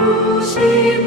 pushy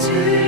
记。